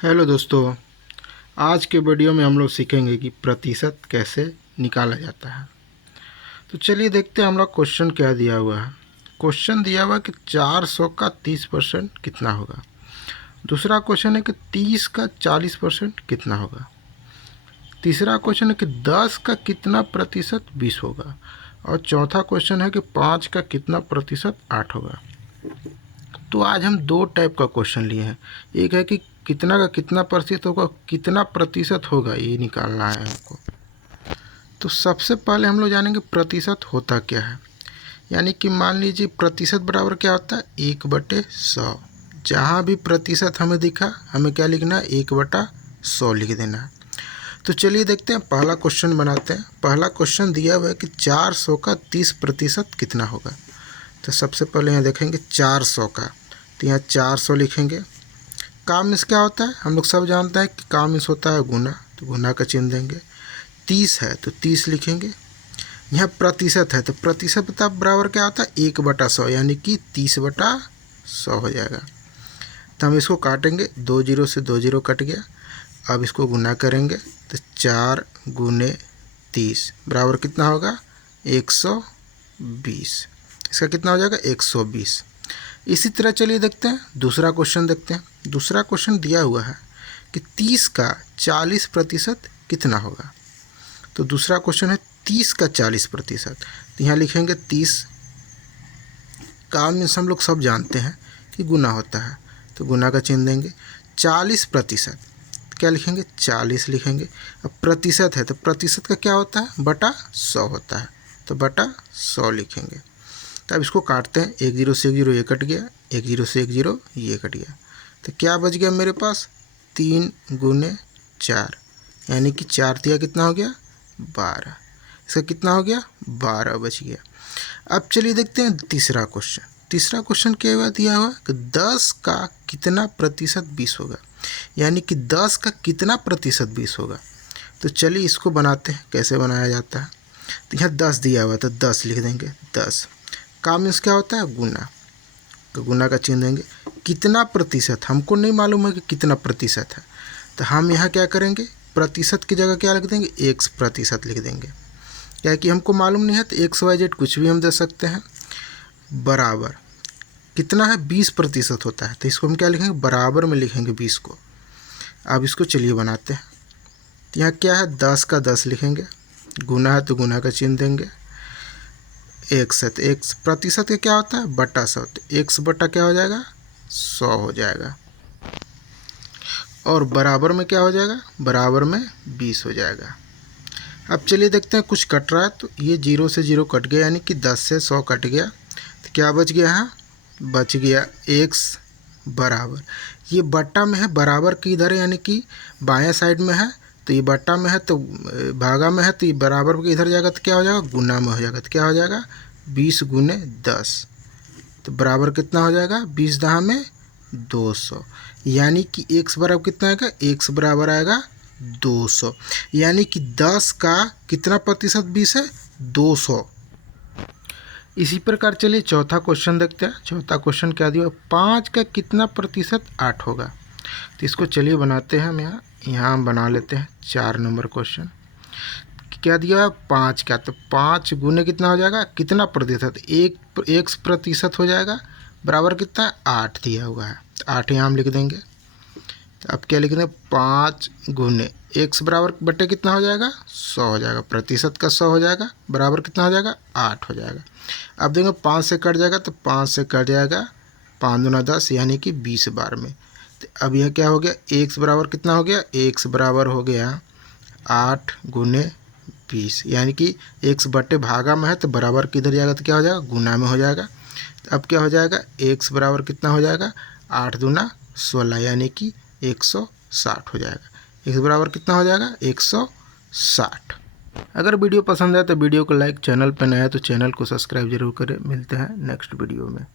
Hello दोस्तों, आज के वीडियो में हम लोग सीखेंगे कि प्रतिशत कैसे निकाला जाता है। तो चलिए देखते हैं हम लोग क्वेश्चन क्या दिया हुआ है। क्वेश्चन दिया हुआ है कि 400 का 30% कितना होगा। दूसरा क्वेश्चन है कि 30 का 40% कितना होगा। तीसरा क्वेश्चन है कि 10 का कितना प्रतिशत 20 होगा। और चौथा क्वेश्चन है कि 5 का कितना प्रतिशत 8 होगा। तो आज हम दो टाइप का क्वेश्चन लिए हैं। एक है कि कितना का कितना प्रतिशत होगा, कितना प्रतिशत होगा, ये निकालना है हमको। तो सबसे पहले हम लोग जानेंगे प्रतिशत होता क्या है। यानी कि मान लीजिए प्रतिशत बराबर क्या होता है, 1/100। जहाँ भी प्रतिशत हमें दिखा हमें क्या लिखना है, 1/100 लिख देना है। तो चलिए देखते हैं, पहला क्वेश्चन बनाते हैं। पहला क्वेश्चन दिया हुआ है कि 400 का 30% कितना होगा। तो सबसे पहले यहाँ देखेंगे 400 का, तो यहाँ 400 लिखेंगे। का मीन्स क्या होता है, हम लोग सब जानते हैं कि का मीन्स होता है गुना, तो गुना का चिन्ह देंगे। 30 है तो 30 लिखेंगे। यहाँ प्रतिशत है तो प्रतिशत बराबर क्या होता है, 1/100, यानी कि 30/100 हो जाएगा। तो हम इसको काटेंगे, 2 जीरो से 2 जीरो कट गया। अब इसको गुना करेंगे तो 4 गुने 30 बराबर कितना होगा, 120। इसका कितना हो जाएगा, 120। इसी तरह चलिए देखते हैं दूसरा क्वेश्चन देखते हैं। दूसरा क्वेश्चन दिया हुआ है कि 30 का 40% कितना होगा। तो दूसरा क्वेश्चन है 30 का 40%। तो यहाँ लिखेंगे 30 का मीन्स हम लोग सब जानते हैं कि गुना होता है, तो गुना का चिन्ह देंगे। 40% क्या लिखेंगे, 40 लिखेंगे। अब प्रतिशत है तो प्रतिशत का क्या होता है, बटा 100 होता है, तो बटा 100 लिखेंगे। तो अब इसको काटते हैं, 1 जीरो से 1 जीरो ये कट गया, 1 जीरो से 1 जीरो ये कट गया। तो क्या बच गया मेरे पास, 3 गुने 4, यानी कि 4 तिया कितना हो गया, 12। इसका कितना हो गया, 12 बच गया। अब चलिए देखते हैं तीसरा क्वेश्चन। तीसरा क्वेश्चन क्या हुआ, दिया हुआ कि 10 का कितना प्रतिशत 20 होगा। यानी कि 10 का कितना प्रतिशत 20 होगा। तो चलिए इसको बनाते हैं, कैसे बनाया जाता है। तो यहाँ 10 दिया हुआ तो 10 लिख देंगे। 10 का मीन्स क्या होता है, गुना, तो गुना का चिन्ह देंगे। कितना प्रतिशत हमको नहीं मालूम है कि कितना प्रतिशत है, तो हम यहाँ क्या करेंगे, प्रतिशत की जगह क्या लिख देंगे, 1% लिख देंगे। क्या कि हमको मालूम नहीं है तो XYZ कुछ भी हम दे सकते हैं। बराबर कितना है, 20% होता है, तो इसको हम क्या लिखेंगे, बराबर में लिखेंगे 20 को। अब इसको चलिए बनाते हैं। तो यहाँ क्या है, 10 का 10 लिखेंगे। गुना है तो गुना का चिन्ह देंगे। 1 है तो 1 प्रतिशत का क्या होता है, बटा 100, तो 1 बटा क्या हो जाएगा, 100 हो जाएगा। और बराबर में क्या हो जाएगा, बराबर में 20 हो जाएगा। अब चलिए देखते हैं कुछ कट रहा है, तो ये 0 से 0 कट गया, यानी कि 10 से 100 कट गया। तो क्या बच गया, यहाँ बच गया x बराबर, ये बट्टा में है, बराबर की इधर है, यानी कि बाएं साइड में है, तो ये बट्टा में है, तो भागा में है, तो ये बराबर के इधर जाएगा तो क्या हो जाएगा, गुना में हो जाएगा। तो क्या हो जाएगा, 20 गुने 10, तो बराबर कितना हो जाएगा, 20 दहा में 200। यानी कि x बराबर कितना आएगा, x बराबर आएगा 200। यानी कि 10 का कितना प्रतिशत 20 है, 200। इसी प्रकार चलिए चौथा क्वेश्चन देखते हैं। चौथा क्वेश्चन क्या दिया, 5 का कितना प्रतिशत 8 होगा। तो इसको चलिए बनाते हैं हम यहाँ हम बना लेते हैं 4 नंबर क्वेश्चन। क्या दिया, 5 का, तो 5 गुने कितना हो जाएगा, कितना प्रतिशत, 1% हो जाएगा, बराबर कितना है, 8 दिया हुआ है, 8 यहाँ हम लिख देंगे। तो अब क्या लिख दें, 5 गुने x बराबर बटे कितना हो जाएगा, 100 हो जाएगा, प्रतिशत का 100 हो जाएगा, बराबर कितना हो जाएगा, 8 हो जाएगा। अब देंगे 5 से कट जाएगा, तो 5 से कट जाएगा, 5 दूना 10, यानी कि 20 बार में। तो अब यह क्या हो गया, x बराबर कितना हो गया, x बराबर हो गया 8 गुने 20, यानी कि x बटे भागा में है, तो बराबर किधर जाएगा, तो क्या हो जाएगा, गुना में हो जाएगा। तो अब क्या हो जाएगा, x बराबर कितना हो जाएगा, 8 दूना 16, यानी कि 160 हो जाएगा। x बराबर कितना हो जाएगा, 160। अगर वीडियो पसंद है तो वीडियो को लाइक, चैनल पर नया है तो चैनल को सब्सक्राइब जरूर करें। मिलते हैं नेक्स्ट वीडियो में।